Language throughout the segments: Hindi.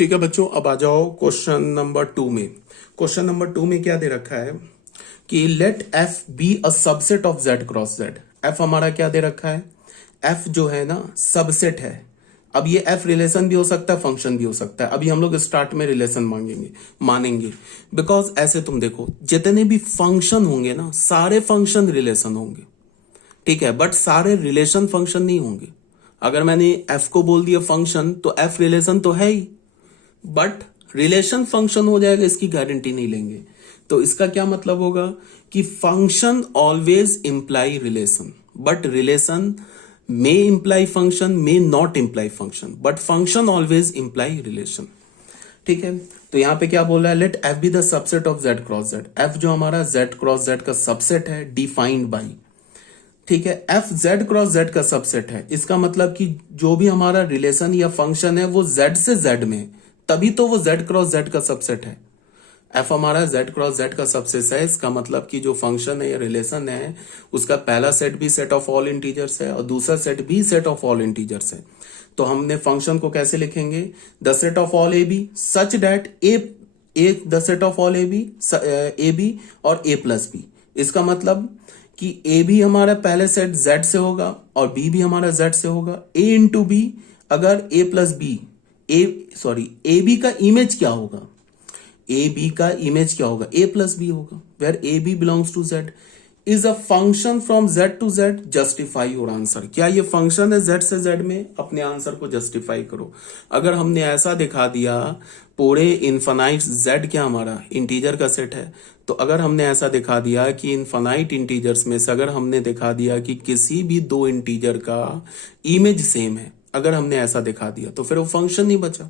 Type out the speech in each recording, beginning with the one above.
ठीक है बच्चों, अब आ जाओ क्वेश्चन नंबर 2 में। क्वेश्चन नंबर 2 में क्या दे रखा है कि let F be a subset of Z cross Z. F हमारा क्या दे रखा है, एफ जो है ना सबसेट है। अब ये एफ रिलेशन भी हो सकता है, फंक्शन भी हो सकता है। अभी हम लोग स्टार्ट में रिलेशन मानेंगे बिकॉज ऐसे तुम देखो जितने भी फंक्शन होंगे ना सारे फंक्शन रिलेशन होंगे, ठीक है, बट सारे रिलेशन फंक्शन नहीं होंगे। अगर मैंने एफ को बोल दिया फंक्शन तो एफ रिलेशन तो है ही, बट रिलेशन फंक्शन हो जाएगा इसकी गारंटी नहीं लेंगे। तो इसका क्या मतलब होगा कि function always imply relation, but relation may imply function, may not imply function, but function always imply relation. ठीक है, तो यहां पे क्या बोल रहा है, let F be the subset of Z cross Z. F जो हमारा जेड क्रॉस जेड का सबसेट है डिफाइंड बाई, ठीक है, एफ जेड क्रॉस जेड का सबसेट है। इसका मतलब कि जो भी हमारा रिलेशन या फंक्शन है वो जेड से जेड में, तभी तो वो जेड क्रॉस जेड का सबसेट है। एफ हमारा जेड क्रॉस जेड का सबसेट है। इसका मतलब कि जो फंक्शन है या रिलेशन है उसका पहला सेट भी सेट ऑफ ऑल इंटीजर्स है और दूसरा सेट भी सेट ऑफ ऑल इंटीजर्स है। तो हमने फंक्शन को कैसे लिखेंगे, the set of all A B such that A the set of all A B और ए प्लस बी। इसका मतलब कि ए भी हमारा पहले सेट जेड से होगा और बी भी हमारा जेड से होगा। ए इंटू बी, अगर A plus B A B का इमेज क्या होगा, ए बी का इमेज क्या होगा, ए प्लस बी होगा, where A B belongs to Z is a function from Z to Z, justify your answer. क्या ये फंक्शन है जेड से जेड में, अपने आंसर को जस्टिफाई करो। अगर हमने ऐसा दिखा दिया पूरे इनफाइनाइट जेड क्या हमारा इंटीजर का सेट है, तो अगर हमने ऐसा दिखा दिया कि इनफाइनाइट इंटीजर्स में से अगर हमने दिखा दिया कि किसी भी दो इंटीजर का इमेज सेम है, अगर हमने ऐसा दिखा दिया तो फिर वो फंक्शन नहीं बचा।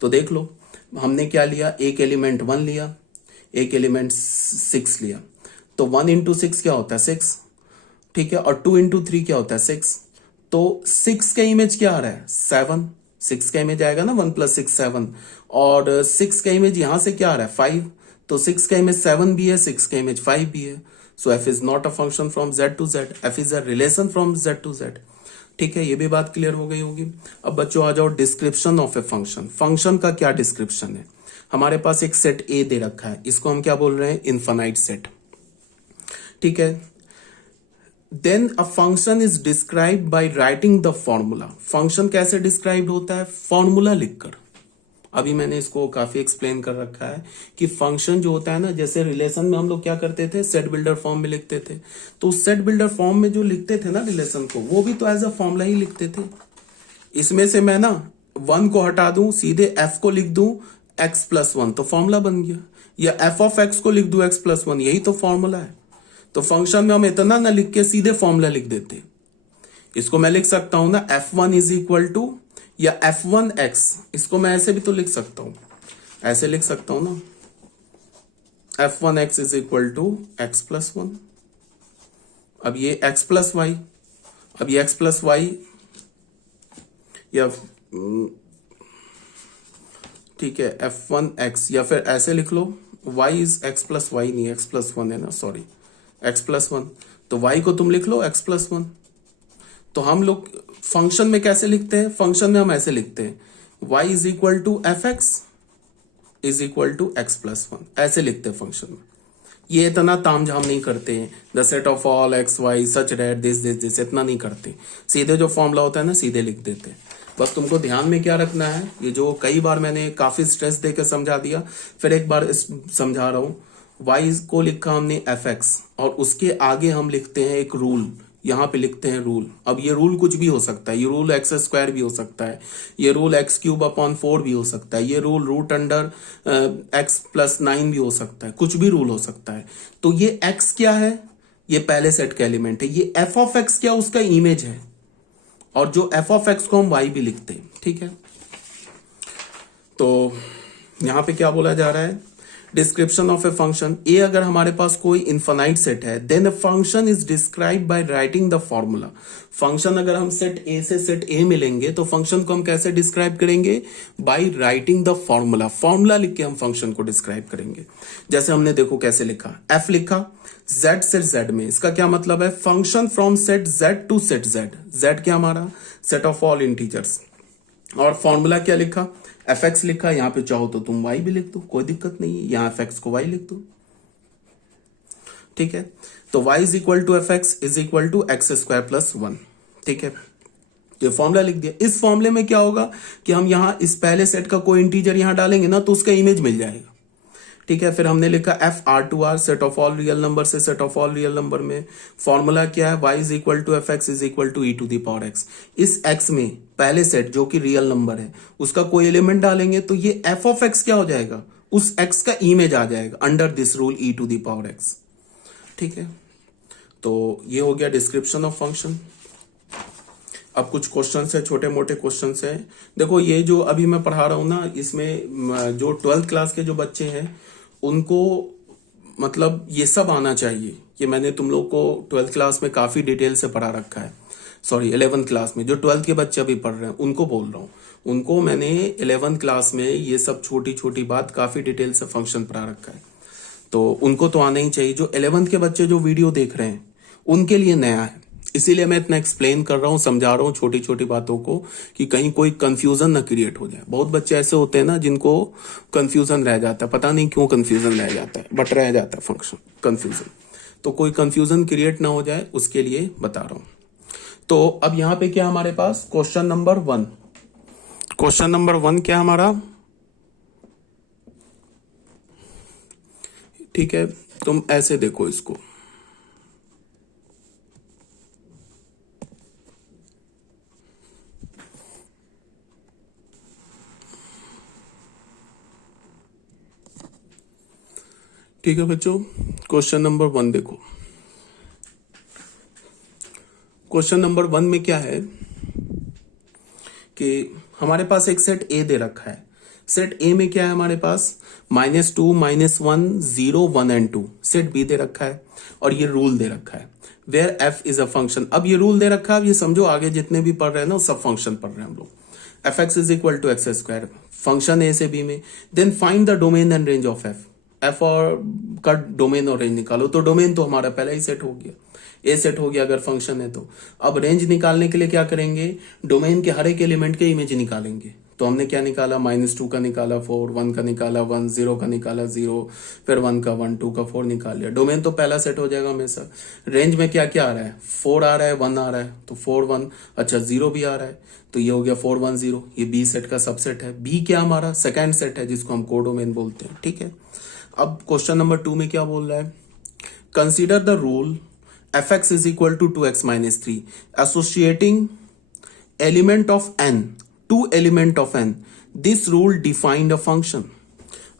तो देख लो हमने क्या लिया, एक एलिमेंट 1 लिया, एक एलिमेंट 6 लिया। तो 1 इंटू 6 क्या होता है 6, ठीक है, और 2 इंटू 3 क्या होता है 6। तो 6 का इमेज क्या आ रहा है 7, 6 का इमेज आएगा ना 1 प्लस 6 7, और 6 का इमेज यहां से क्या आ रहा है 5। तो 6 का इमेज 7 भी है, 6 का इमेज 5 भी है। So f is not a function from Z to Z, f is a relation from Z to Z. ठीक है, ये भी बात क्लियर हो गई होगी। अब बच्चों आ जाओ description of a function. Function का क्या डिस्क्रिप्शन है, हमारे पास एक सेट ए दे रखा है, इसको हम क्या बोल रहे हैं इनफाइनाइट सेट, ठीक है। Then a function is describe by writing the formula. Function कैसे डिस्क्राइब होता है, फॉर्मूला लिखकर। अभी मैंने इसको काफी एक्सप्लेन कर रखा है कि फंक्शन जो होता है ना, जैसे रिलेशन में हम लोग क्या करते थे सेट बिल्डर फॉर्म में लिखते थे, तो उस सेट बिल्डर फॉर्म में जो लिखते थे ना रिलेशन को, वो भी तो एज अ फॉर्मूला ही लिखते थे। इसमें से मैं ना 1 को हटा दूं, सीधे f को लिख दूं x प्लस 1, तो फॉर्मूला बन गया। या f ऑफ x को लिख दूं x प्लस 1, यही तो फॉर्मूला है। तो फंक्शन में हम इतना ना लिख के सीधे फॉर्मूला लिख देते। इसको मैं लिख सकता हूं ना f1 इज इक्वल टू, या f1x, इसको मैं ऐसे भी तो लिख सकता हूं, ऐसे लिख सकता हूं ना f1x is equal to x plus 1। अब ये x प्लस वाई, अब ये x प्लस वाई, या ठीक है f1x, या फिर ऐसे लिख लो y is x plus Y, नहीं x प्लस 1 है ना, सॉरी x प्लस 1। तो y को तुम लिख लो x प्लस 1। तो हम लोग फंक्शन में कैसे लिखते हैं, फंक्शन में हम ऐसे लिखते हैं y is equal to F x is equal to X plus 1, ऐसे लिखते हैं फंक्शन में। ये इतना तामझाम नहीं करते हैं, the set of all X Y such that this this this, इतना नहीं करते। सीधे जो फॉर्मूला होता है ना सीधे लिख देते हैं। बस तुमको ध्यान में क्या रखना है, ये जो कई बार मैंने काफी स्ट्रेस देकर समझा दिया, फिर एक बार समझा रहा हूं। y को लिखा हमने एफ एक्स, और उसके आगे हम लिखते हैं एक रूल, यहां पे लिखते हैं रूल। अब ये रूल कुछ भी हो सकता है, ये रूल एक्स स्क्वायर भी हो सकता है, ये रूल एक्स क्यूब अपॉन 4 भी हो सकता है, ये rule root under X plus 9 भी हो सकता है, कुछ भी रूल हो सकता है। तो ये एक्स क्या है, ये पहले सेट का एलिमेंट है। ये एफ ऑफ एक्स क्या, उसका इमेज है, और जो एफ ऑफ एक्स को हम वाई भी लिखते हैं, ठीक है। तो यहां पे क्या बोला जा रहा है, description of a function A, अगर हमारे पास कोई इनफाइनाइट सेट है, then a function is describe by writing the formula. Function अगर हम सेट ए से सेट ए मिलेंगे तो फंक्शन को हम कैसे डिस्क्राइब करेंगे, bye writing the formula. Formula लिख के हम फंक्शन को डिस्क्राइब करेंगे। जैसे हमने देखो कैसे लिखा, एफ लिखा जेड से जेड में, इसका क्या मतलब है, function from set Z to set Z. Z क्या हमारा सेट ऑफ ऑल इंटीजर्स, और फॉर्मूला क्या लिखा, एफ एक्स लिखा, यहाँ पे चाहो तो तुम वाई भी लिख दो, कोई दिक्कत नहीं है, यहाँ एफ एक्स को वाई लिख दो, ठीक है। तो y is equal to F x is equal to x square plus 1, ठीक है। ये फॉर्मूला लिख दिया। इस फॉर्मूले में क्या होगा कि हम यहां इस पहले सेट का कोई इंटीजर यहां डालेंगे ना तो उसका इमेज मिल जाएगा, ठीक है। फिर हमने लिखा f R to R, set of all real number से set of all real number में फॉर्मूला क्या है, y is equal to F x is equal to e to the power x. इस x में पहले सेट जो कि रियल नंबर है उसका कोई एलिमेंट डालेंगे तो ये एफ ऑफ एक्स क्या हो जाएगा, उस x का इमेज आ जाएगा under this rule E to the power X, ठीक है। तो ये हो गया डिस्क्रिप्शन ऑफ फंक्शन। अब कुछ क्वेश्चन है, छोटे मोटे क्वेश्चन है। देखो ये जो अभी मैं पढ़ा रहा हूं ना, इसमें जो 12th क्लास के जो बच्चे हैं उनको मतलब ये सब आना चाहिए। ये मैंने तुम लोग को 12th क्लास में काफी डिटेल से पढ़ा रखा है, सॉरी 11th क्लास में। जो 12th के बच्चे अभी पढ़ रहे हैं उनको बोल रहा हूँ, उनको मैंने 11th क्लास में ये सब छोटी छोटी बात काफी डिटेल से फंक्शन पढ़ा रखा है, तो उनको तो आना ही चाहिए। जो 11th के बच्चे जो वीडियो देख रहे हैं उनके लिए नया है, इसीलिए मैं इतना एक्सप्लेन कर रहा हूं, समझा रहा हूं छोटी छोटी बातों को कि कहीं कोई कंफ्यूजन ना क्रिएट हो जाए। बहुत बच्चे ऐसे होते हैं ना जिनको कंफ्यूजन रह जाता है, पता नहीं क्यों कंफ्यूजन रह जाता है, बट रह जाता है फंक्शन कंफ्यूजन। तो कोई कंफ्यूजन क्रिएट ना हो जाए उसके लिए बता रहा हूं। तो अब यहां पे क्या हमारे पास क्वेश्चन नंबर 1, क्वेश्चन नंबर 1 क्या हमारा, ठीक है। तुम ऐसे देखो इसको, ठीक है बच्चों। क्वेश्चन नंबर 1 देखो, क्वेश्चन नंबर 1 में क्या है कि हमारे पास एक सेट ए दे रखा है। सेट ए में क्या है हमारे पास, -2, -1, 0, 1 एंड 2। सेट बी दे रखा है और ये रूल दे रखा है where F is a function. अब ये रूल दे रखा है, अब ये समझो आगे जितने भी पढ़ रहे हैं ना सब फंक्शन पढ़ रहे हैं हम लोग। F x is equal to x square, function A से बी में। Then find the domain and range of f. F और का डोमेन और रेंज निकालो, तो डोमेन तो हमारा पहले ही सेट हो गया, ए सेट हो गया अगर फंक्शन है तो। अब रेंज निकालने के लिए क्या करेंगे, डोमेन के हर एक एलिमेंट के इमेज निकालेंगे। तो हमने क्या निकाला, -2 का निकाला 4, 1 का निकाला 1, 0 का निकाला 0, फिर 1 का 1, 2 का 4 निकाल लिया। डोमेन तो पहला सेट हो जाएगा हमेशा। रेंज में क्या क्या आ रहा है, 4 आ रहा है, 1 आ रहा है, तो 4 1, अच्छा 0 भी आ रहा है, तो ये हो गया 4 1 0। ये बी सेट का सबसेट है। बी क्या हमारा सेकेंड सेट है जिसको हम कोडोमेन बोलते हैं, ठीक है। अब क्वेश्चन नंबर 2 में क्या बोल रहा है, consider the rule F x is equal to 2x minus 3 associating element of n, 2 element of n, this rule defined a function.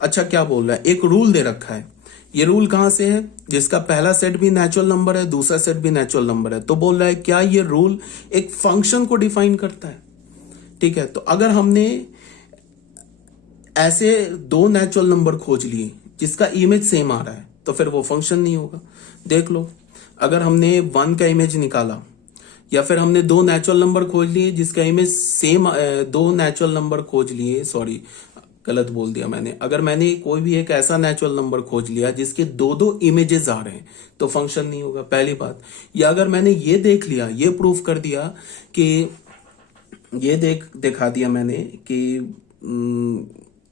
अच्छा क्या बोल रहा है, एक रूल दे रखा है। ये रूल कहां से है, जिसका पहला सेट भी नेचुरल नंबर है, दूसरा सेट भी नेचुरल नंबर है। तो बोल रहा है क्या ये रूल एक फंक्शन को डिफाइन करता है, ठीक है। तो अगर हमने ऐसे 2 नेचुरल नंबर खोज लिए जिसका इमेज सेम आ रहा है तो फिर वो फंक्शन नहीं होगा। देख लो, अगर हमने 1 का इमेज निकाला या फिर हमने 2 नेचुरल नंबर खोज लिए जिसका इमेज सेम, 2 नेचुरल नंबर खोज लिए, सॉरी गलत बोल दिया मैंने। अगर मैंने कोई भी एक ऐसा नेचुरल नंबर खोज लिया जिसके 2 इमेजेस आ रहे हैं तो फंक्शन नहीं होगा, पहली बात। या अगर मैंने ये देख लिया, ये प्रूफ कर दिया कि ये दिखा दिया मैंने कि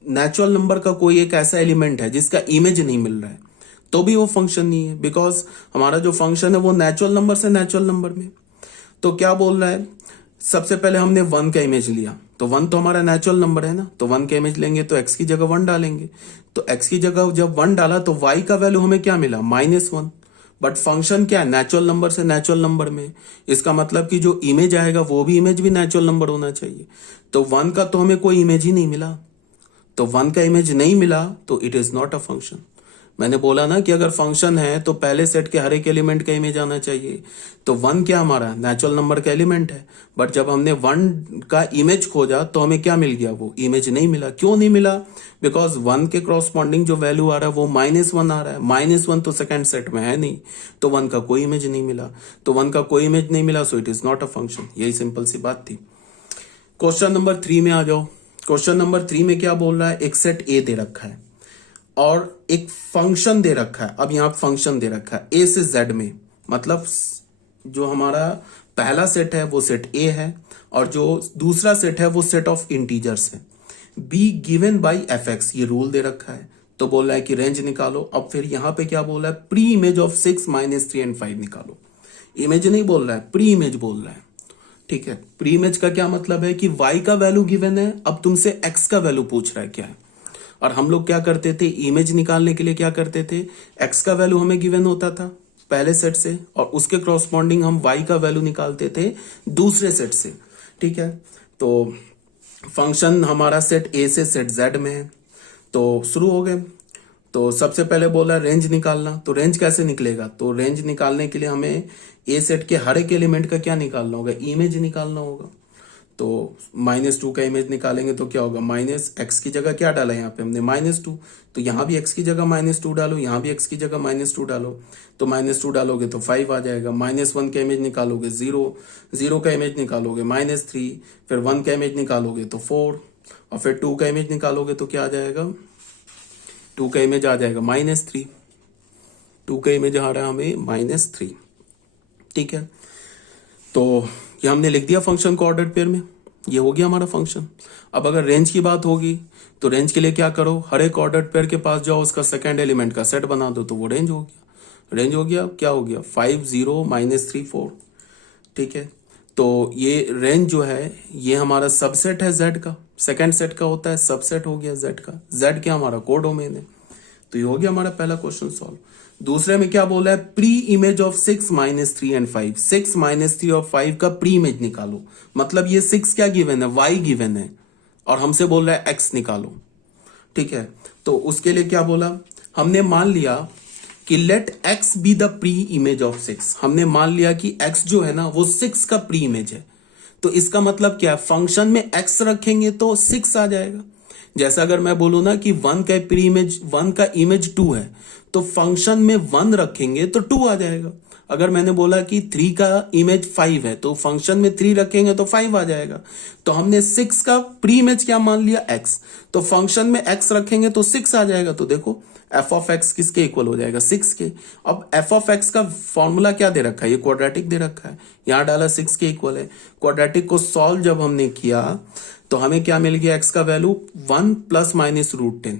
नेचुरल नंबर का कोई एक ऐसा एलिमेंट है जिसका इमेज नहीं मिल रहा है, तो भी वो फंक्शन नहीं है, बिकॉज हमारा जो फंक्शन है वो नेचुरल नंबर से नेचुरल नंबर में। तो क्या बोल रहा है, सबसे पहले हमने 1 का इमेज लिया, तो 1 तो हमारा नेचुरल नंबर है ना, तो 1 का इमेज लेंगे तो x की जगह 1 डालेंगे। तो x की जगह जब 1 डाला तो y का वैल्यू हमें क्या मिला, -1। बट फंक्शन क्या है, नेचुरल नंबर से नेचुरल नंबर में। इसका मतलब कि जो इमेज आएगा वो भी इमेज भी नेचुरल नंबर होना चाहिए। तो 1 का तो हमें कोई इमेज ही नहीं मिला, तो 1 का इमेज नहीं मिला तो it is not a function. मैंने बोला ना कि अगर फंक्शन है तो पहले सेट के हर एक एलिमेंट का इमेज आना चाहिए। तो 1 क्या हमारा नेचुरल नंबर का एलिमेंट है, बट जब हमने 1 का इमेज खोजा तो हमें क्या मिल गया, वो इमेज नहीं मिला। क्यों नहीं मिला, बिकॉज 1 के क्रॉसपॉन्डिंग जो वैल्यू आ रहा है वो -1 आ रहा है। -1 तो सेकंड सेट में है नहीं, तो 1 का कोई इमेज नहीं मिला। तो 1 का कोई इमेज नहीं मिला, so it is not a function. यही सिंपल सी बात थी। क्वेश्चन नंबर 3 में आ जाओ। क्वेश्चन नंबर 3 में क्या बोल रहा है, एक सेट ए दे रखा है और एक फंक्शन दे रखा है। अब यहां फंक्शन दे रखा है ए से जेड में, मतलब जो हमारा पहला सेट है वो सेट ए है और जो दूसरा सेट है वो सेट ऑफ इंटीजर्स है। Be given by F x, ये रूल दे रखा है। तो बोल रहा है कि रेंज निकालो। अब फिर यहां पे क्या बोल रहा है, pre image of 6 minus 3 and 5 निकालो। इमेज नहीं बोल रहा है, प्री इमेज बोल रहा है। ठीक है, प्री इमेज का क्या मतलब है कि y का वैल्यू गिवन है, अब तुमसे x का वैल्यू पूछ रहा है क्या है। और हम लोग क्या करते थे, इमेज निकालने के लिए क्या करते थे, x का वैल्यू हमें गिवन होता था पहले सेट से और उसके क्रॉसपॉन्डिंग हम y का वैल्यू निकालते थे दूसरे सेट से। ठीक है, तो फंक्शन हमारा सेट a से सेट z में है। तो शुरू हो गए। तो सबसे पहले बोला रेंज निकालना, तो रेंज कैसे निकलेगा, तो रेंज निकालने के लिए हमें ए सेट के हर एक एलिमेंट का क्या निकालना होगा, इमेज निकालना होगा। तो -2 का इमेज निकालेंगे तो क्या होगा, माइनस एक्स की जगह क्या डाला यहाँ पे हमने -2, तो यहाँ भी एक्स की जगह -2 डालो, यहाँ भी एक्स की जगह -2 डालो। तो -2 डालोगे तो 5 आ जाएगा। -1 का इमेज निकालोगे 0, 0 का इमेज निकालोगे -3, फिर 1 का इमेज निकालोगे तो 4 और फिर 2 का इमेज निकालोगे तो क्या आ जाएगा, 2 का इमेज आ जाएगा -3। 2 का इमेज आ रहा है हमें -3। ठीक है, तो ये हमने लिख दिया फंक्शन को ऑर्डर्ड पेयर में, ये हो गया हमारा फंक्शन। अब अगर रेंज की बात होगी तो रेंज के लिए क्या करो, हर एक ऑर्डर्ड पेयर के पास जाओ, उसका सेकंड एलिमेंट का सेट बना दो, तो वो रेंज हो गया। रेंज हो गया, क्या हो गया, 5 0 -3 4। ठीक है, तो ये रेंज जो है ये हमारा सबसेट है z का, सेकंड सेट का होता है सबसेट हो गया z का। z क्या हमारा कोडोमेन है। तो ये हो गया हमारा पहला क्वेश्चन सॉल्व। दूसरे में क्या बोला है, प्री इमेज ऑफ 6 -3 एंड 5। 6 -3 और 5 का प्री इमेज निकालो, मतलब ये 6 क्या गिवन है, y गिवन है और हमसे बोल रहा है x निकालो। ठीक है, तो उसके लिए क्या बोला, हमने मान लिया कि let x be the pre image of 6। हमने मान लिया कि x जो है ना वो 6 का प्री इमेज है। तो इसका मतलब क्या है, फंक्शन में x रखेंगे तो 6 आ जाएगा। जैसा अगर मैं बोलूं ना कि 1 का प्री इमेज, 1 का इमेज 2 है, तो फंक्शन में 1 रखेंगे तो 2 आ जाएगा। अगर मैंने बोला कि 3 का इमेज 5 है, तो फंक्शन में 3 रखेंगे तो 5 आ जाएगा। तो हमने 6 का प्री इमेज क्या मान लिया, x, तो फंक्शन में x रखेंगे तो 6 आ जाएगा। तो देखो f ऑफ x किसके इक्वल हो जाएगा, 6 के। अब f ऑफ x का फॉर्मूला क्या दे रखा है, ये क्वाड्रेटिक दे रखा है, यहां डाला 6 के इक्वल है। क्वाड्रेटिक को सॉल्व जब हमने किया तो हमें क्या मिल गया, x का वैल्यू 1 ± √10।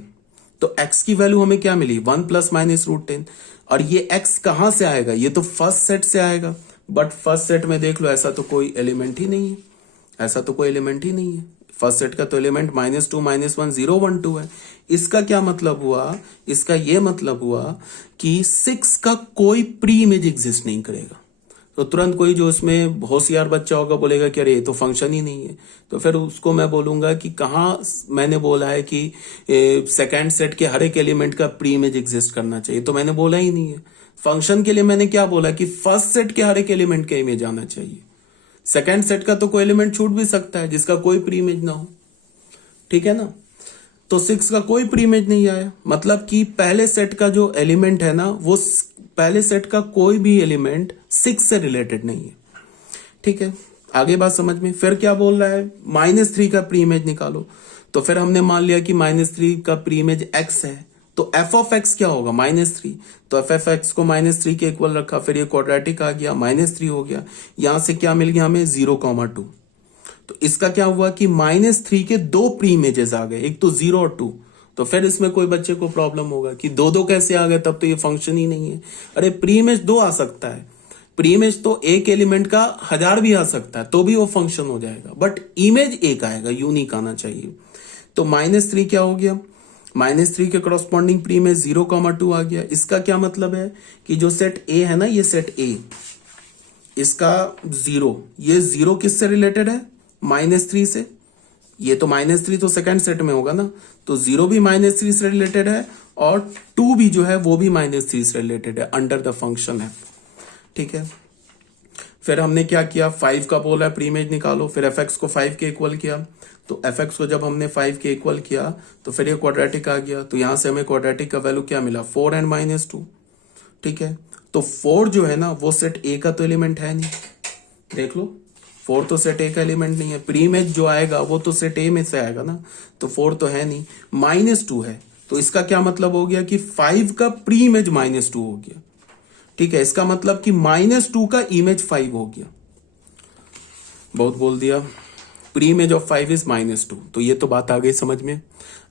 तो x की वैल्यू हमें क्या मिली, 1 ± √10। और ये x कहां से आएगा, ये तो फर्स्ट सेट से आएगा। बट फर्स्ट सेट में देख लो ऐसा तो कोई एलिमेंट ही नहीं है, ऐसा तो कोई एलिमेंट ही नहीं है। फर्स्ट सेट का तो एलिमेंट -2 -1 0 1 2 है। इसका क्या मतलब हुआ, इसका ये मतलब हुआ कि 6 का कोई प्री इमेज एग्जिस्ट नहीं करेगा। तो तुरंत कोई जो उसमें होशियार बच्चा होगा बोलेगा कि अरे ये तो फंक्शन ही नहीं है। तो फिर उसको मैं बोलूंगा कि कहाँ मैंने बोला है कि सेकंड सेट के हर एक एलिमेंट का प्री इमेज एग्जिस्ट करना चाहिए, तो मैंने बोला ही नहीं है। फंक्शन के लिए मैंने क्या बोला कि फर्स्ट सेट के हर एक एलिमेंट का इमेज आना चाहिए। सेकंड सेट का तो कोई एलिमेंट छूट भी सकता है जिसका कोई प्री इमेज ना हो, ठीक है ना। तो 6 का कोई प्री इमेज नहीं आया, मतलब कि पहले सेट का जो एलिमेंट है ना, वो पहले सेट का कोई भी एलिमेंट 6 से रिलेटेड नहीं है। ठीक है, आगे बात समझ में। फिर क्या बोल रहा है, -3 का प्री इमेज निकालो। तो फिर हमने मान लिया कि -3 का प्री इमेज x है, तो f ऑफ x क्या होगा, -3। तो f ऑफ x को -3 के इक्वल रखा, फिर ये क्वाड्रेटिक आ गया, -3 हो गया। यहां से क्या मिल गया हमें, 0,2। तो इसका क्या हुआ कि -3 के 2 प्री इमेजेस आ गए, एक तो 0 और 2। तो फिर इसमें कोई बच्चे को प्रॉब्लम होगा कि 2 कैसे आ गए, तब तो ये फंक्शन ही नहीं है। अरे प्री इमेज 2 आ सकता है, प्री इमेज तो एक एलिमेंट का 1000 भी आ सकता है, तो भी वो फंक्शन हो जाएगा, बट इमेज एक आएगा, यूनिक आना चाहिए। तो -3 क्या हो गया, -3 के करस्पॉन्डिंग प्री इमेज 0,2 आ गया। इसका क्या मतलब है कि जो सेट ए है ना, ये सेट ए, इसका 0, ये 0 किससे रिलेटेड है, -3 से। ये तो -3 तो सेकंड सेट में होगा ना, तो 0 भी -3 से रिलेटेड है और 2 भी जो है वो भी -3 से रिलेटेड है अंडर द फंक्शन है। ठीक है, फिर हमने क्या किया, 5 का बोला प्री इमेज निकालो, फिर fx को 5 के इक्वल किया। तो fx को जब हमने 5 के इक्वल किया तो फिर ये क्वाड्रेटिक आ गया, तो यहां से हमें क्वाड्रेटिक का वैल्यू क्या मिला, 4 एंड -2। ठीक है, तो 4 जो है ना वो सेट ए का तो एलिमेंट है नहीं, देख लो 4 तो सेट ए का एलिमेंट नहीं है। प्री इमेज जो आएगा वो तो सेट ए में से आएगा ना, तो 4 तो है नहीं। -2 है, तो इसका क्या मतलब हो गया कि 5 का प्री इमेज -2 हो गया। ठीक है, इसका मतलब कि -2 का इमेज 5 हो गया। बहुत बोल दिया। प्री इमेज ऑफ 5 इज -2, तो ये तो बात आ गई समझ में।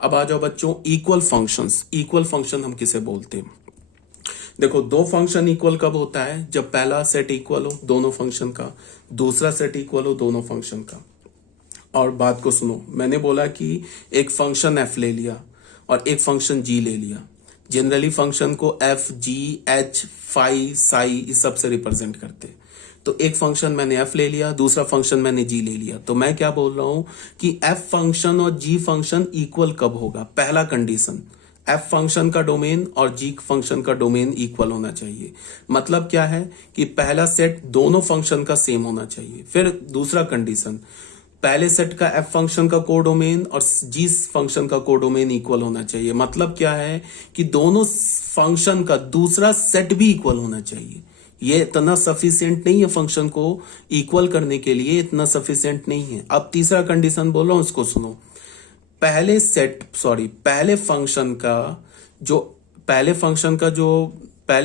अब आ जाओ बच्चों इक्वल फंक्शंस। इक्वल फंक्शन हम किसे बोलते हैं? देखो दो फंक्शन इक्वल कब होता है? जब पहला सेट इक्वल हो दोनों फंक्शन का, दूसरा सेट इक्वल हो दोनों फंक्शन का। और बात को सुनो, मैंने बोला कि एक फंक्शन एफ ले लिया और एक फंक्शन जी ले लिया। जनरली फंक्शन को एफ, जी, एच, फाई, साई इस सब से रिप्रेजेंट करते हैं। तो एक फंक्शन मैंने एफ ले लिया, दूसरा फंक्शन मैंने जी ले लिया। तो मैं क्या बोल रहा हूं कि एफ फंक्शन और जी फंक्शन इक्वल कब होगा? पहला कंडीशन, एफ फंक्शन का डोमेन और जी फंक्शन का डोमेन इक्वल होना चाहिए। मतलब क्या है कि पहला सेट दोनों फंक्शन का सेम होना चाहिए। फिर दूसरा कंडीशन, पहले सेट का एफ फंक्शन का कोडोमेन और जी फंक्शन का कोडोमेन इक्वल होना चाहिए। मतलब क्या है कि दोनों फंक्शन का दूसरा सेट भी इक्वल होना चाहिए। ये इतना सफिशिएंट नहीं है फंक्शन को इक्वल करने के लिए, इतना सफिशिएंट नहीं है। अब तीसरा कंडीशन बोल रहा हूं, इसको सुनो। पहले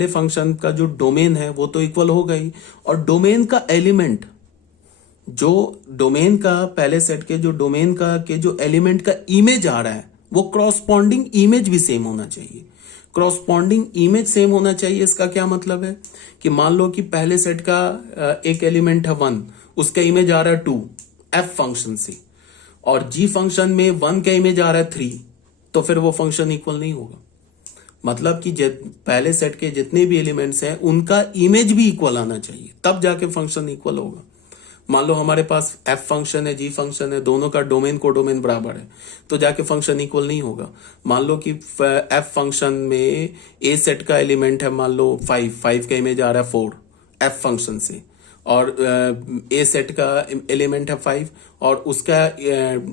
फंक्शन का जो डोमेन है वो तो इक्वल होगा ही, और डोमेन का एलिमेंट, जो डोमेन का पहले सेट के जो डोमेन का के जो एलिमेंट का इमेज आ रहा है वो क्रॉसपॉन्डिंग इमेज भी सेम होना चाहिए। क्रॉसपॉन्डिंग इमेज सेम होना चाहिए, इसका क्या मतलब है कि मान लो कि पहले सेट का एक एलिमेंट है 1, उसका इमेज आ रहा है 2 एफ फंक्शन से, और जी फंक्शन में 1 का इमेज आ रहा है 3, तो फिर वो फंक्शन इक्वल नहीं होगा। मतलब कि पहले सेट के जितने भी एलिमेंट्स हैं उनका इमेज भी इक्वल आना चाहिए, तब जाके फंक्शन इक्वल होगा। मान लो हमारे पास एफ फंक्शन है, जी फंक्शन है, दोनों का डोमेन को डोमेन बराबर है, तो जाके फंक्शन इक्वल नहीं होगा। मान लो कि एफ फंक्शन में ए सेट का एलिमेंट है, मान लो 5 का इमेज आ रहा है 4 एफ फंक्शन से, और ए सेट का एलिमेंट है 5 और उसका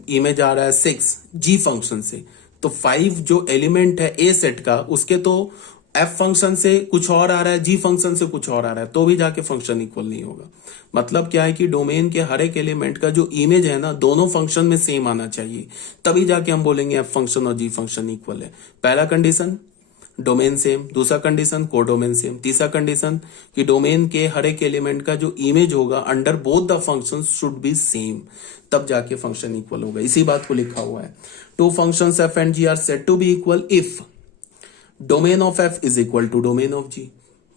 इमेज आ रहा है 6 जी फंक्शन से। तो 5 जो एलिमेंट है ए सेट का, उसके तो एफ फंक्शन से कुछ और आ रहा है, जी फंक्शन से कुछ और आ रहा है, तो भी जाके फंक्शन इक्वल नहीं होगा। मतलब क्या है कि डोमेन के हर एक एलिमेंट का जो इमेज है ना, दोनों फंक्शन में सेम आना चाहिए, तभी जाके हम बोलेंगे एफ फंक्शन और जी फंक्शन इक्वल है। पहला कंडीशन डोमेन सेम, दूसरा कंडीशन कोडोमेन सेम, तीसरा कंडीशन कि डोमेन के हर एक एलिमेंट का जो इमेज होगा under both the functions should be same, तब जाके फंक्शन इक्वल होगा। इसी बात को लिखा हुआ है, two functions F and ji are said to be equal if domain of F is equal to domain of G.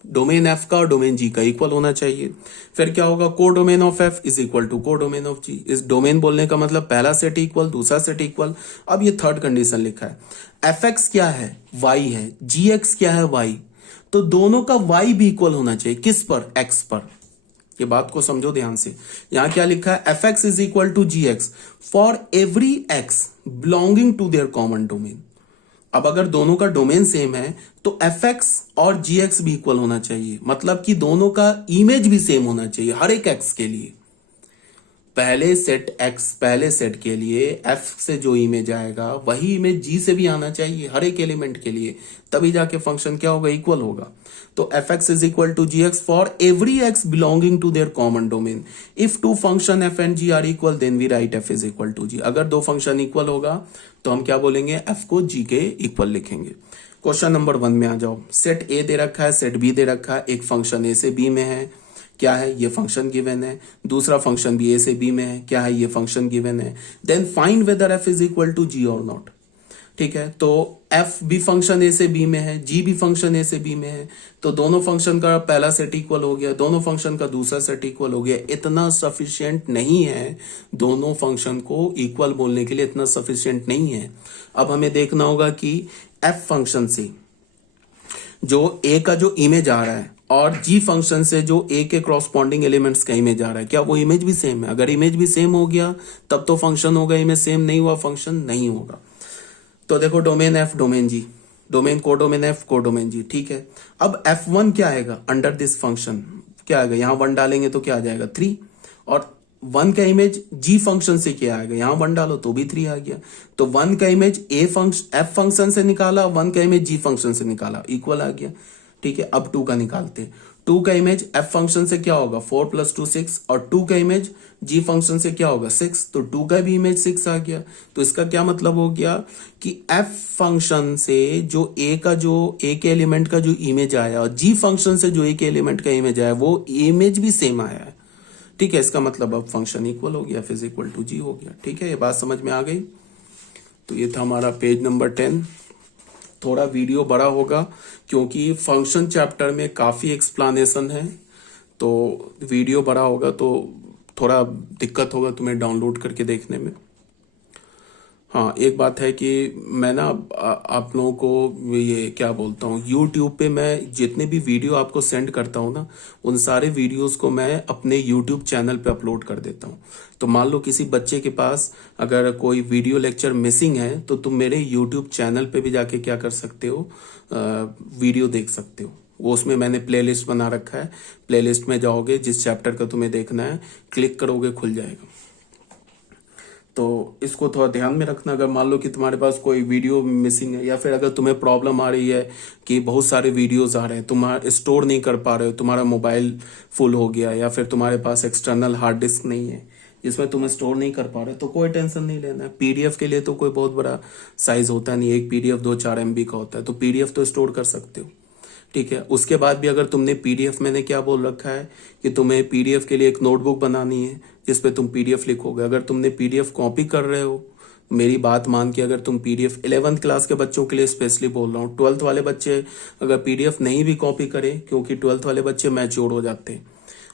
Domain F का और डोमेन जी का इक्वल होना चाहिए। फिर क्या होगा, codomain of F is equal to codomain of G. इस डोमेन बोलने का मतलब पहला सेट इक्वल, दूसरा सेट इक्वल। अब ये थर्ड कंडीशन लिखा है, एफ एक्स क्या है, वाई है, जी एक्स क्या है, वाई, तो दोनों का वाई भी इक्वल होना चाहिए। किस पर, एक्स पर। ये बात को समझो ध्यान से। यहां क्या लिखा है, F x is equal to ji x for every x belonging to their common domain. अब अगर दोनों का डोमेन सेम है तो एफ एक्स और जी एक्स भी इक्वल होना चाहिए, मतलब कि दोनों का इमेज भी सेम होना चाहिए हर एक एक्स के लिए। पहले सेट के लिए एफ से जो इमेज आएगा वही इमेज जी से भी आना चाहिए हर एक एलिमेंट के लिए, तभी जाके फंक्शन क्या होगा, इक्वल होगा। तो F x is equal to ji x for every x belonging to their common domain. If two function f and ji are equal then we write f is equal to g. अगर दो फंक्शन इक्वल होगा तो हम क्या बोलेंगे, एफ को जी के इक्वल लिखेंगे। क्वेश्चन नंबर 1 में आ जाओ। सेट ए दे रखा है, सेट बी दे रखा है, एक फंक्शन ए से बी में है, क्या है, ये फंक्शन गिवन है। दूसरा फंक्शन भी ए से बी में है, क्या है, ये फंक्शन गिवन है। Then find whether f is equal to g और नॉट। ठीक है, तो एफ भी फंक्शन ए से बी में है, जी भी फंक्शन ए से बी में है, तो दोनों फंक्शन का पहला सेट इक्वल हो गया, दोनों फंक्शन का दूसरा सेट इक्वल हो गया। इतना सफिशिएंट नहीं है, दोनों फंक्शन को इक्वल बोलने के लिए इतना सफिशिएंट नहीं है। अब हमें देखना होगा कि एफ फंक्शन से जो ए का जो इमेज आ रहा है और जी फंक्शन से जो ए के क्रॉसपॉन्डिंग एलिमेंट्स का इमेज आ रहा है, क्या वो इमेज भी सेम है। अगर इमेज भी सेम हो गया तब तो फंक्शन होगा, इमेज सेम नहीं हुआ फंक्शन नहीं होगा। तो देखो डोमेन एफ डोमेन जी, डोमेन को डोमेन एफ को डोमेन जी। ठीक है, अब F1 क्या आएगा अंडर दिस फंक्शन, क्या आएगा, यहां 1 डालेंगे तो क्या आ जाएगा 3, और 1 का इमेज जी फंक्शन से क्या आएगा, यहां 1 डालो तो भी 3 आ गया। तो 1 का इमेज एफ फंक्शन से निकाला, 1 का इमेज जी फंक्शन से निकाला, इक्वल आ गया। ठीक है, अब 2 का निकालते हैं। 2 का इमेज एफ फंक्शन से क्या होगा 4 + 2 6, और 2 का इमेज जी फंक्शन से क्या होगा 6, तो 2 का भी इमेज 6 आ गया। तो इसका क्या मतलब हो गया कि एफ फंक्शन से जो ए के एलिमेंट का जो इमेज आया और जी फंक्शन से जो ए के एलिमेंट का इमेज आया वो इमेज भी सेम आया है। ठीक है, इसका मतलब अब फंक्शन इक्वल हो गया, f इक्वल टू जी हो गया। ठीक है, ये बात समझ में आ गई। तो ये था हमारा पेज नंबर 10। थोड़ा वीडियो बड़ा होगा क्योंकि फंक्शन चैप्टर में काफी एक्सप्लेनेशन है, तो वीडियो बड़ा होगा तो थोड़ा दिक्कत होगा तुम्हें डाउनलोड करके देखने में। हाँ, एक बात है कि मैं ना आप लोगों को ये क्या बोलता हूँ, यूट्यूब पे मैं जितने भी वीडियो आपको सेंड करता हूँ ना, उन सारे वीडियोस को मैं अपने यूट्यूब चैनल पे अपलोड कर देता हूँ। तो मान लो किसी बच्चे के पास अगर कोई वीडियो लेक्चर मिसिंग है तो तुम मेरे यूट्यूब चैनल पे भी जाके क्या कर सकते हो, वीडियो देख सकते हो। वो उसमें मैंने प्लेलिस्ट बना रखा है, प्लेलिस्ट में जाओगे, जिस चैप्टर का तुम्हें देखना है क्लिक करोगे खुल जाएगा। तो इसको थोड़ा ध्यान में रखना। अगर मान लो कि तुम्हारे पास कोई वीडियो मिसिंग है, या फिर अगर तुम्हें प्रॉब्लम आ रही है कि बहुत सारे वीडियोस आ रहे हैं, तुम्हारा स्टोर नहीं कर पा रहे हो, तुम्हारा मोबाइल फुल हो गया, या फिर तुम्हारे पास एक्सटर्नल हार्ड डिस्क नहीं है जिसमें तुम स्टोर नहीं कर पा रहे, तो कोई टेंशन नहीं लेना है। पीडीएफ के लिए तो कोई बहुत बड़ा साइज होता नहीं, एक पीडीएफ 2-4 MB का होता है, तो पीडीएफ तो स्टोर कर सकते हो। ठीक है, उसके बाद भी अगर तुमने पीडीएफ, मैंने क्या बोल रखा है कि तुम्हें पीडीएफ के लिए एक नोटबुक बनानी है जिसपे तुम पीडीएफ लिखोगे। अगर तुमने पीडीएफ कॉपी कर रहे हो, मेरी बात मान के, अगर तुम पीडीएफ 11th क्लास के बच्चों के लिए स्पेशली बोल रहा हूँ, 12th वाले बच्चे अगर पीडीएफ नहीं भी कॉपी करें, क्योंकि 12th वाले बच्चे मैच्योर हो जाते हैं,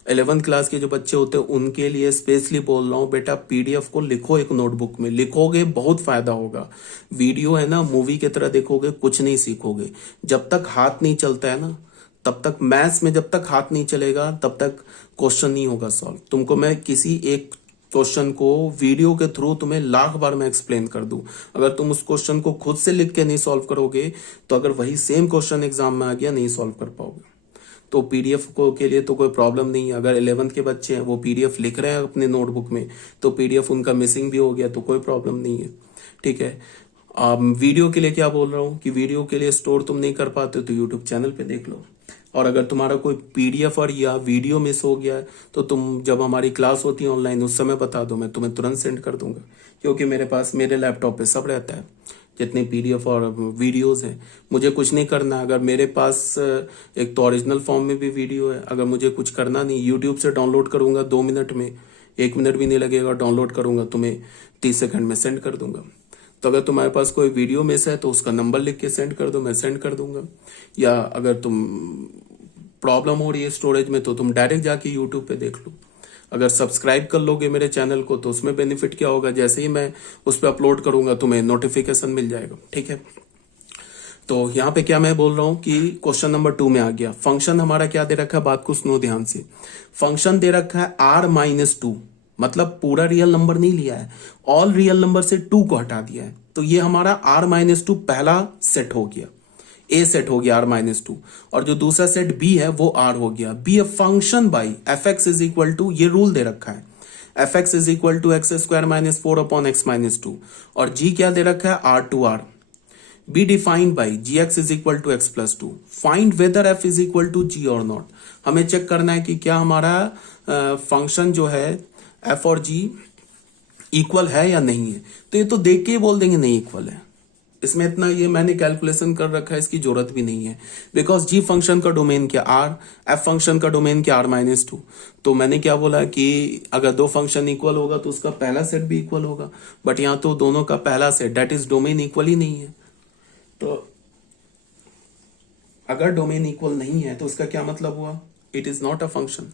11th क्लास के जो बच्चे होते हैं उनके लिए स्पेशली बोल रहा हूँ, बेटा पीडीएफ को लिखो, एक नोटबुक में लिखोगे बहुत फायदा होगा। वीडियो है ना, मूवी की तरह देखोगे कुछ नहीं सीखोगे। जब तक हाथ नहीं चलता है ना, तब तक मैथ्स में जब तक हाथ नहीं चलेगा तब तक क्वेश्चन नहीं होगा सॉल्व। तुमको मैं किसी एक क्वेश्चन को वीडियो के थ्रू तुम्हें लाख बार मैं एक्सप्लेन कर दूं, अगर तुम उस क्वेश्चन को खुद से लिख के नहीं सॉल्व करोगे तो अगर वही सेम क्वेश्चन एग्जाम में आ गया नहीं सॉल्व कर पाओगे। तो पीडीएफ को के लिए तो कोई प्रॉब्लम नहीं है। अगर 11th के बच्चे हैं वो पीडीएफ लिख रहे हैं अपने नोटबुक में, तो पीडीएफ उनका मिसिंग भी हो गया तो कोई प्रॉब्लम नहीं है। ठीक है, वीडियो के लिए क्या बोल रहा हूँ कि वीडियो के लिए स्टोर तुम नहीं कर पाते तो यूट्यूब चैनल पे देख लो। और अगर तुम्हारा कोई पीडीएफ और या वीडियो मिस हो गया है तो तुम जब हमारी क्लास होती है ऑनलाइन उस समय बता दो, मैं तुम्हें तुरंत सेंड कर दूंगा, क्योंकि मेरे पास मेरे लैपटॉप पे सब रहता है, जितने पीडीएफ और वीडियोस हैं। मुझे कुछ नहीं करना, अगर मेरे पास एक तो ओरिजिनल फॉर्म में भी वीडियो है, अगर मुझे कुछ करना नहीं, यूट्यूब से डाउनलोड करूंगा 2 मिनट में, 1 मिनट भी नहीं लगेगा, डाउनलोड करूंगा तुम्हें 30 सेकंड में सेंड कर दूंगा। तो अगर तुम्हारे पास कोई वीडियो मिस है तो उसका नंबर लिख के सेंड कर दो, मैं सेंड कर दूंगा। या अगर तुम प्रॉब्लम हो रही है स्टोरेज में तो तुम डायरेक्ट जाके यूट्यूब पे देख लो। अगर सब्सक्राइब कर लोगे मेरे चैनल को तो उसमें बेनिफिट क्या होगा, जैसे ही मैं उस पर अपलोड करूंगा तुम्हें नोटिफिकेशन मिल जाएगा। ठीक है, तो यहाँ पे क्या मैं बोल रहा हूँ कि क्वेश्चन नंबर 2 में आ गया। फंक्शन हमारा क्या दे रखा है, बात को सुनो ध्यान से। फंक्शन दे रखा है r-2, मतलब पूरा रियल नंबर नहीं लिया है, ऑल रियल नंबर से 2 को हटा दिया है, तो ये हमारा r-2 पहला सेट हो गया, ए सेट हो गया r-2, और जो दूसरा सेट बी है वो r हो गया। Be a function by fx is equal to, ये रूल दे रखा है, fx is equal to x² - 4/x-2, और g क्या दे रखा है r/r। Be defined by gx is equal to x+2। Find whether f is equal to g और नॉट। हमें चेक करना है कि क्या हमारा फंक्शन जो है f और g इक्वल है या नहीं है। तो ये तो देख के ही बोल देंगे नहीं इक्वल है, इसमें इतना ये मैंने कैलकुलेशन कर रखा है, इसकी जरूरत भी नहीं है, बिकॉज जी फंक्शन का डोमेन क्या r, f फंक्शन का डोमेन क्या r-2। तो मैंने क्या बोला कि अगर दो फंक्शन इक्वल होगा तो उसका पहला सेट भी इक्वल होगा, बट यहाँ तो दोनों का पहला set that is domain equal ही नहीं है। तो अगर डोमेन इक्वल नहीं है तो उसका क्या मतलब हुआ, it is not a function.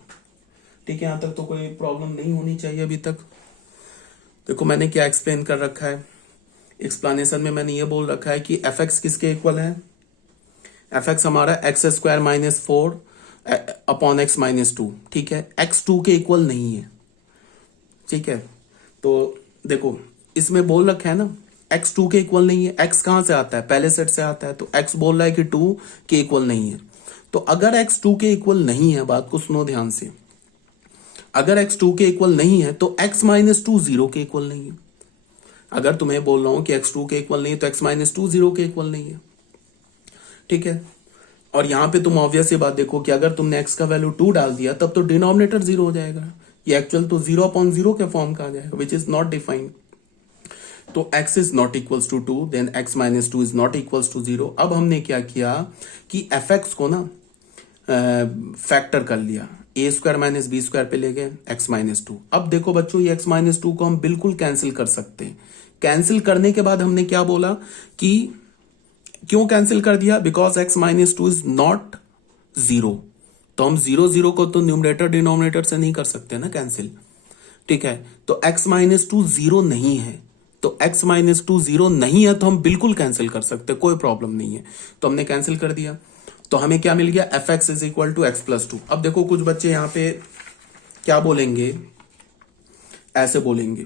ठीक है, यहां तक तो कोई प्रॉब्लम नहीं होनी चाहिए अभी तक। देखो मैंने क्या एक्सप्लेन कर रखा है, एक्सप्लेनेशन में मैंने ये बोल रखा है कि fx किसके इक्वल है, fx हमारा x² - 4/x-2। ठीक है, x2 के इक्वल नहीं है। ठीक है, तो देखो इसमें बोल रखा है ना x2 के इक्वल नहीं है, x कहां से आता है, पहले सेट से आता है, तो x बोल रहा है कि 2 के इक्वल नहीं है। तो अगर x 2 के इक्वल नहीं है, बात को सुनो ध्यान से, अगर x 2 के इक्वल नहीं है तो x - 2 0 के इक्वल नहीं है। अगर तुम्हें बोल रहा हूं कि x2 के इक्वल नहीं है तो x - 2 0 के इक्वल नहीं है। ठीक है, और यहां पे तुम ऑब्वियस ये बात देखो कि अगर तुमने x का वैल्यू 2 डाल दिया तब तो डिनोमिनेटर 0 हो जाएगा, ये एक्चुअल तो 0/0 के फॉर्म का आ जाएगा, विच इज नॉट डिफाइंड। तो x is not equals to 2, then x - 2 is not equals to 0। अब हमने क्या किया कि fx को ना फैक्टर कर लिया, ए स्क्वायर माइनस बी स्क्वायर पे ले गए एक्स माइनस टू। अब देखो बच्चों ये एक्स माइनस टू को हम बिल्कुल कैंसिल कर सकते हैं। कैंसिल करने के बाद हमने क्या बोला कि क्यों कैंसिल कर दिया, because x minus two is not zero. तो हम जीरो जीरो को तो न्यूमरेटर डिनोमिनेटर से नहीं कर सकते ना कैंसिल, ठीक है। तो एक्स माइनस टू जीरो नहीं है, तो एक्स माइनस टू जीरो नहीं है तो हम बिल्कुल कैंसिल कर सकते, कोई प्रॉब्लम नहीं है। तो हमने कैंसिल कर दिया, तो हमें क्या मिल गया, F x is equal to X plus two. अब देखो कुछ बच्चे यहां पे क्या बोलेंगे, ऐसे बोलेंगे,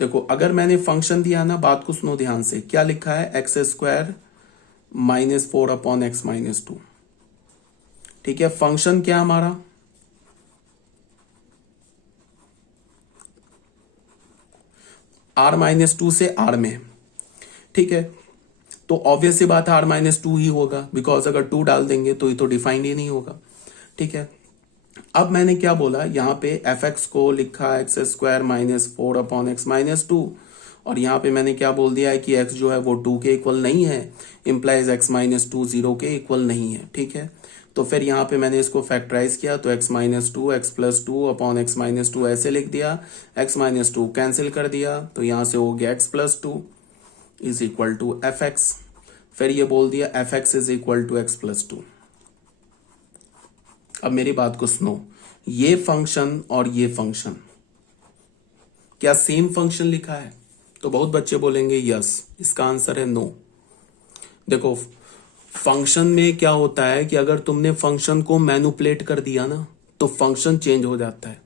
देखो अगर मैंने फंक्शन दिया ना, बात को सुनो ध्यान से, क्या लिखा है, x square minus four upon X minus to, ठीक है। फंक्शन क्या हमारा, आर माइनस टू से आर में, ठीक है। तो ऑब्वियस सी बात है आर माइनस टू ही होगा, बिकॉज अगर टू डाल देंगे तो ये तो डिफाइंड ही नहीं होगा, ठीक है। अब मैंने क्या बोला, यहां पे एफ एक्स को लिखा x square minus four upon X minus to, और यहां पे मैंने क्या बोल दिया है कि एक्स जो है वो टू के इक्वल नहीं है, implies x minus to zero के इक्वल नहीं है, ठीक है। तो फिर यहाँ पे मैंने इसको फैक्टराइज किया, तो x minus to X plus two upon X minus to ऐसे लिख दिया, एक्स माइनस टू कैंसिल कर दिया, तो यहां से हो गया X plus two is equal to F X. फिर ये बोल दिया F x is equal to X plus two. अब मेरी बात को सुनो, ये फंक्शन और ये फंक्शन क्या सेम फंक्शन लिखा है? तो बहुत बच्चे बोलेंगे यस, इसका आंसर है नो। देखो फंक्शन में क्या होता है कि अगर तुमने फंक्शन को मैनिपुलेट कर दिया ना तो फंक्शन चेंज हो जाता है।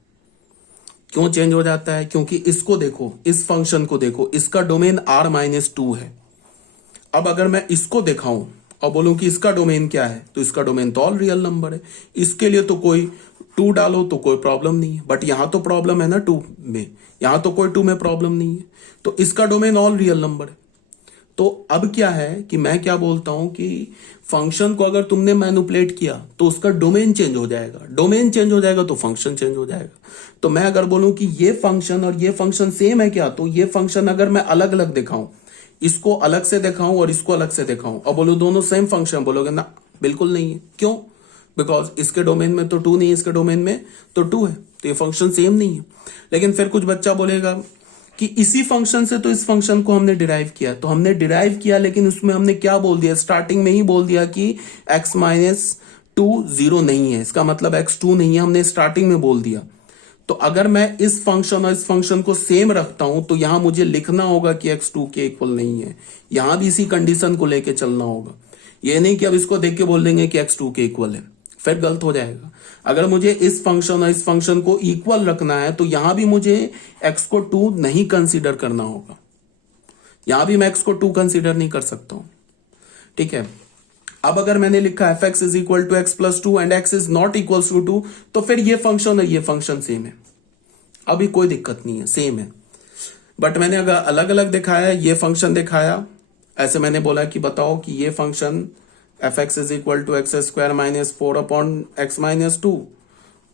क्यों चेंज हो जाता है? क्योंकि इसको देखो, इस फंक्शन को देखो, इसका डोमेन आर माइनस टू है। अब अगर मैं इसको दिखाऊं और बोलूं कि इसका डोमेन क्या है, तो इसका डोमेन तो ऑल रियल नंबर है, इसके लिए तो कोई टू डालो तो कोई प्रॉब्लम नहीं है, बट यहां तो प्रॉब्लम है ना टू में, यहां तो कोई टू में प्रॉब्लम नहीं है, तो इसका डोमेन ऑल रियल नंबर है। तो अब क्या है कि मैं क्या बोलता हूं कि फंक्शन को अगर तुमने मैनिपुलेट किया तो उसका डोमेन चेंज हो जाएगा, डोमेन चेंज हो जाएगा तो फंक्शन चेंज हो जाएगा। तो मैं अगर बोलूं कि ये फंक्शन और ये फंक्शन सेम है क्या, तो ये फंक्शन अगर मैं अलग अलग दिखाऊं, इसको अलग से दिखाऊं और इसको अलग से दिखाऊं और बोलूं दोनों सेम फंक्शन, बोलोगे ना बिल्कुल नहीं है। क्यों? बिकॉज इसके डोमेन में तो टू नहीं है, इसके डोमेन में तो टू है, तो ये फंक्शन सेम नहीं है। लेकिन फिर कुछ बच्चा बोलेगा कि इसी फंक्शन से तो इस फंक्शन को हमने डिराइव किया, तो हमने डिराइव किया लेकिन उसमें हमने क्या बोल दिया, स्टार्टिंग में ही बोल दिया कि x माइनस टू जीरो नहीं है, इसका मतलब x टू नहीं है, हमने स्टार्टिंग में बोल दिया। तो अगर मैं इस फंक्शन और इस फंक्शन को सेम रखता हूं तो यहां मुझे लिखना होगा कि x टू के इक्वल नहीं है, यहां भी इसी कंडीशन को लेके चलना होगा। ये नहीं कि अब इसको देख के बोल देंगे कि x टू के इक्वल है, फिर गलत हो जाएगा। अगर मुझे इस फंक्शन और इस फंक्शन को इक्वल रखना है तो यहां भी मुझे x को टू नहीं कंसीडर करना होगा, यहां भी मैं x को टू कंसीडर नहीं कर सकता हूं, ठीक है। अब अगर मैंने लिखा F x is equal to X plus two and X is not equal to two, तो फिर ये फंक्शन और ये फंक्शन सेम है, अभी कोई दिक्कत नहीं है, सेम है। बट मैंने अगर अलग अलग दिखाया, ये फंक्शन दिखाया, ऐसे मैंने बोला कि बताओ कि ये function F x is equal to x square minus four upon X minus two,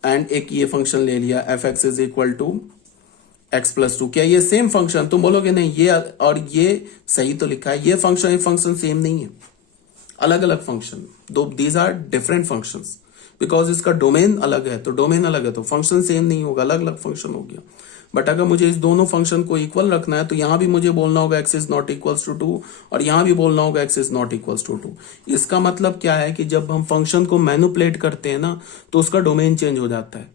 and एक ये फंक्शन ले लिया F x is equal to X plus two, क्या ये सेम फंक्शन? तुम बोलोगे नहीं, ये और ये सही तो लिखा है, ये फंक्शन सेम नहीं है, अलग अलग फंक्शन, दो these are different functions, because इसका डोमेन अलग है, तो डोमेन अलग है तो फंक्शन सेम नहीं होगा, अलग अलग फंक्शन हो गया। बट अगर मुझे इस दोनों फंक्शन को इक्वल रखना है तो यहां भी मुझे बोलना होगा X is not equals to two, और यहां भी बोलना होगा X is not equals to two. इसका मतलब क्या है कि जब हम फंक्शन को मैनिपुलेट करते हैं ना तो उसका डोमेन चेंज हो जाता है।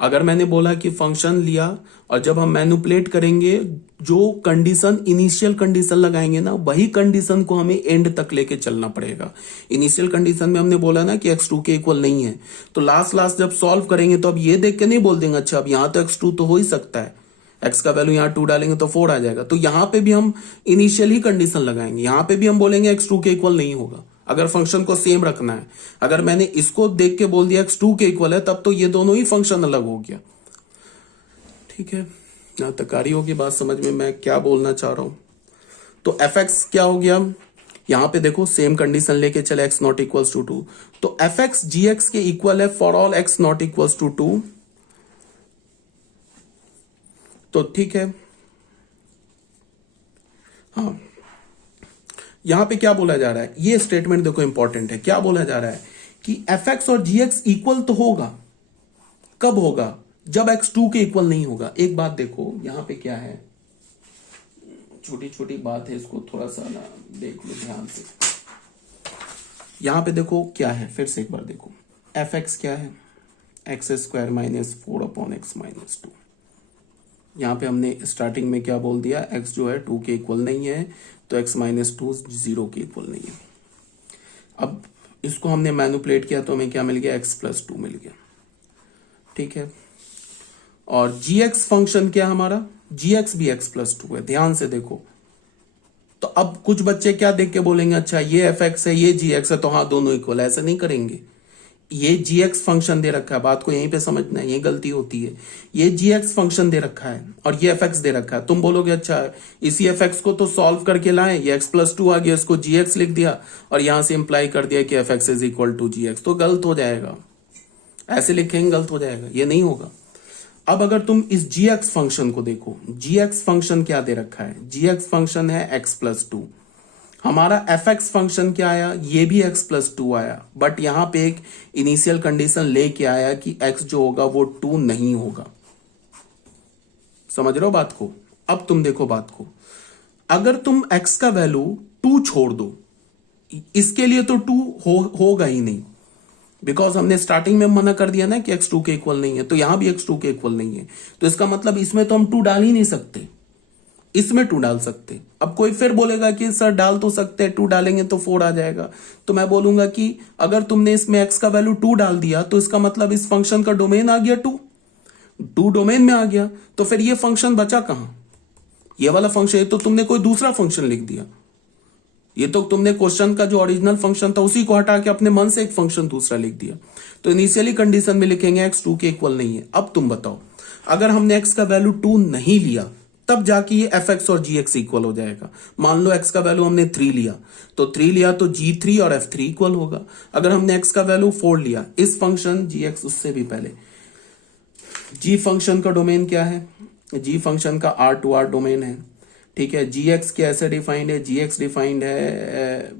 अगर मैंने बोला कि फंक्शन लिया और जब हम मैनिपुलेट करेंगे, जो कंडीशन इनिशियल कंडीशन लगाएंगे ना वही कंडीशन को हमें एंड तक लेके चलना पड़ेगा। इनिशियल कंडीशन में हमने बोला ना कि एक्स टू के इक्वल नहीं है, तो लास्ट जब सॉल्व करेंगे तो अब ये देख के नहीं बोल देंगे अच्छा अब यहां तो एक्स टू तो हो ही सकता है, एक्स का वैल्यू यहां टू डालेंगे तो फोर आ जाएगा, तो यहां पे भी हम इनिशियल ही कंडीशन लगाएंगे, यहां पे भी हम बोलेंगे एक्स टू के इक्वल नहीं होगा अगर फंक्शन को सेम रखना है। अगर मैंने इसको देख के बोल दिया एक्स टू के इक्वल है तब तो ये दोनों ही फंक्शन अलग हो गया, ठीक है। यहां तक आ रही होगी बात समझ में मैं क्या बोलना चाह रहा हूं। तो एफ एक्स क्या हो गया, यहां पे देखो सेम कंडीशन लेके चले X not equals to two, तो एफ एक्स जी एक्स के इक्वल है for all X not equals to two, तो ठीक है। हाँ यहां पे क्या बोला जा रहा है, ये स्टेटमेंट देखो इंपॉर्टेंट है, क्या बोला जा रहा है कि एफ एक्स और जी एक्स इक्वल तो होगा, कब होगा, जब एक्स 2 के इक्वल नहीं होगा। एक बात देखो यहां पे क्या है, छोटी छोटी बात है, इसको थोड़ा सा ना देख लो ध्यान से। यहां पे देखो क्या है, फिर से एक बार देखो, एफ एक्स क्या है, एक्स स्क्वायर माइनस 4/x-2। यहां पे हमने स्टार्टिंग में क्या बोल दिया, एक्स जो है 2 के इक्वल नहीं है, तो x-2 0 के इक्वल नहीं है। अब इसको हमने मैनिपुलेट किया तो हमें क्या मिल गया, x+2 मिल गया, ठीक है। और gx फंक्शन क्या हमारा, gx भी x+2 है, ध्यान से देखो। तो अब कुछ बच्चे क्या देख के बोलेंगे, अच्छा ये fx है ये gx है तो हाँ दोनों इक्वल है, ऐसा नहीं करेंगे। ये gx फंक्शन दे रखा है, बात को यहीं पे समझना है, ये गलती होती है। ये gx फंक्शन दे रखा है और ये fx दे रखा है। तुम बोलोगे अच्छा इसी fx को तो सॉल्व करके लाए, ये x+2 आ गया, इसको gx लिख दिया और यहां से इंप्लाई कर दिया कि fx is equal to gx, तो गलत हो जाएगा। ऐसे लिखेंगे गलत हो जाएगा, ये नहीं होगा। अब अगर तुम इस gx फंक्शन को देखो, gx फंक्शन क्या दे रखा है, gx फंक्शन है x+2। हमारा fx फंक्शन क्या आया, ये भी x+2 आया, बट यहां पे एक इनिशियल कंडीशन लेके आया कि x जो होगा वो 2 नहीं होगा। समझ रहे हो बात को। अब तुम देखो बात को, अगर तुम x का वैल्यू 2 छोड़ दो, इसके लिए तो 2 होगा ही नहीं, बिकॉज हमने स्टार्टिंग में मना कर दिया ना कि x 2 के इक्वल नहीं है, तो यहां भी x 2 के इक्वल नहीं है, तो इसका मतलब इसमें तो हम 2 डाल ही नहीं सकते, इसमें 2 डाल सकते। अब कोई फिर बोलेगा कि सर डाल तो सकते हैं, 2 डालेंगे तो 4 आ जाएगा, तो मैं बोलूंगा कि अगर तुमने इसमें x का वैल्यू 2 डाल दिया तो इसका मतलब इस फंक्शन का डोमेन आ गया 2 डोमेन में आ गया, तो फिर ये फंक्शन बचा कहां, ये वाला फंक्शन। ये तो तुमने कोई दूसरा फंक्शन लिख दिया, ये तो तुमने क्वेश्चन का जो ओरिजिनल फंक्शन था उसी को हटा के अपने मन से एक फंक्शन दूसरा लिख दिया। तो इनिशियली कंडीशन में लिखेंगे x 2 के इक्वल नहीं है। अब तुम बताओ, अगर हमने x का वैल्यू 2 नहीं लिया तब जाके ये fx और gx इक्वल हो जाएगा। मान लो x का वैल्यू हमने 3 लिया, तो 3 लिया तो g3 और f3 इक्वल होगा। अगर हमने x का वैल्यू 4 लिया, इस फंक्शन gx उससे भी पहले, g फंक्शन का डोमेन क्या है, g फंक्शन का R2R डोमेन है, ठीक है। gx कैसे डिफाइंड है, gx डिफाइंड है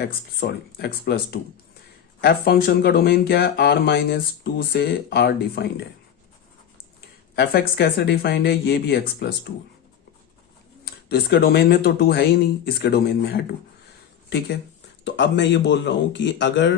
x+2। f फंक्शन का डोमेन क्या है, R-2 से R डिफाइंड है। fx कैसे डिफाइंड है, ये भी x+2, तो इसके डोमेन में तो 2 है ही नहीं, इसके डोमेन में है 2, ठीक है। तो अब मैं ये बोल रहा हूं कि अगर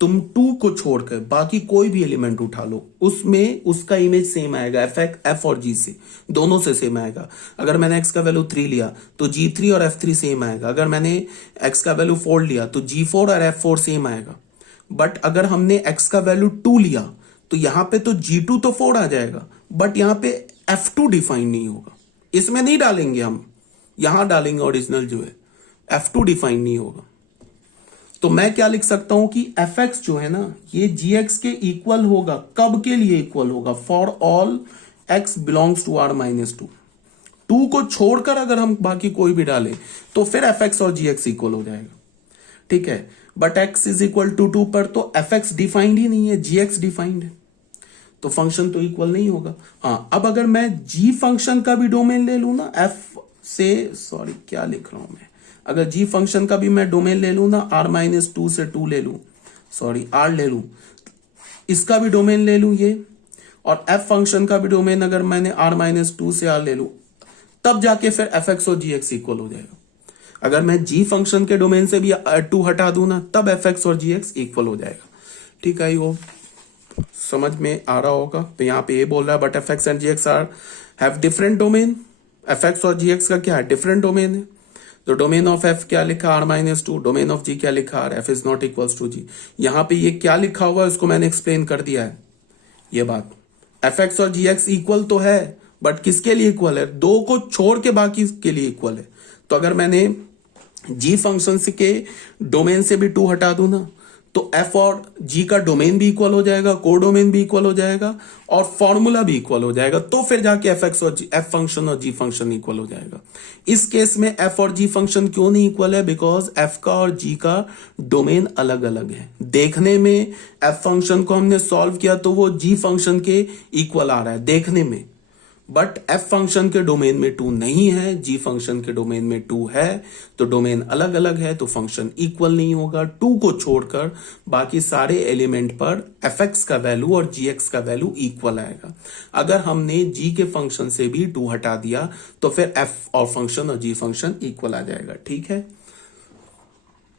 तुम 2 को छोड़कर बाकी कोई भी एलिमेंट उठा लो, उसमें उसका इमेज सेम आएगा, f और g से दोनों से सेम आएगा। अगर मैंने x का वैल्यू 3 लिया तो g3 और f3 सेम आएगा। अगर मैंने x का वैल्यू 4 लिया तो g4 और f4 सेम आएगा। बट अगर हमने x का वैल्यू 2 लिया तो यहां पे तो g2 तो 4 आ जाएगा, बट यहां पे f2 डिफाइन नहीं होगा, इसमें नहीं डालेंगे हम, यहां डालेंगे ओरिजिनल जो है, f2 डिफाइन नहीं होगा। तो मैं क्या लिख सकता हूं कि fx जो है ना ये gx के इक्वल होगा, कब के लिए इक्वल होगा, for all x belongs to R-2। 2 को छोड़कर अगर हम बाकी कोई भी डालें तो फिर fx और gx इक्वल हो जाएगा, ठीक है। But x is equal to 2 पर तो fx डिफाइंड ही नहीं है, gx डिफाइंड है, तो फंक्शन तो इक्वल नहीं होगा। हाँ, अब अगर मैं g फंक्शन का भी डोमेन ले लू ना, f से क्या लिख रहा हूं मैं, अगर g फंक्शन का भी मैं डोमेन ले लू ना, R-2 से 2 ले लू, R ले लू, इसका भी डोमेन ले लू ये, और f फंक्शन का भी डोमेन अगर मैंने R-2 से R ले लू, तब जाके फिर fx और gx इक्वल हो जाएगा। अगर मैं g फंक्शन के डोमेन से भी 2 हटा दूं ना, तब fx और gx इक्वल हो जाएगा, ठीक है। वो समझ में आ रहा होगा। तो यहाँ पे ये बोल रहा है but fx and gx are have different domain, fx और gx का क्या है, डिफरेंट डोमेन है। तो डोमेन ऑफ f क्या लिखा, R-2, डोमेन ऑफ g क्या लिखा, f is not equals to g। यहाँ पे ये क्या लिखा हुआ है उसको मैंने एक्सप्लेन कर दिया है। ये बात fx और gx इक्वल तो है, बट किसके लिए इक्वल है, 2 को छोड़ के बाकी के लिए इक्वल है। तो अगर मैंने g फंक्शन के डोमेन से भी 2 हटा दूं ना, तो f और g का डोमेन भी इक्वल हो जाएगा, कोडोमेन भी इक्वल हो जाएगा, और फॉर्मूला भी इक्वल हो जाएगा, तो फिर जाके f फंक्शन और g फंक्शन इक्वल हो जाएगा। इस केस में f और g फंक्शन क्यों नहीं इक्वल है, बिकॉज f का और g का डोमेन अलग अलग है। देखने में f फंक्शन को हमने सॉल्व किया तो वो g फंक्शन के इक्वल आ रहा है देखने में, बट एफ फंक्शन के डोमेन में 2 नहीं है, जी फंक्शन के डोमेन में 2 है, तो डोमेन अलग अलग है तो फंक्शन इक्वल नहीं होगा। 2 को छोड़कर बाकी सारे एलिमेंट पर एफ एक्स का वैल्यू और जी एक्स का वैल्यू इक्वल आएगा। अगर हमने जी के फंक्शन से भी 2 हटा दिया तो फिर एफ और फंक्शन और जी फंक्शन इक्वल आ जाएगा। ठीक है,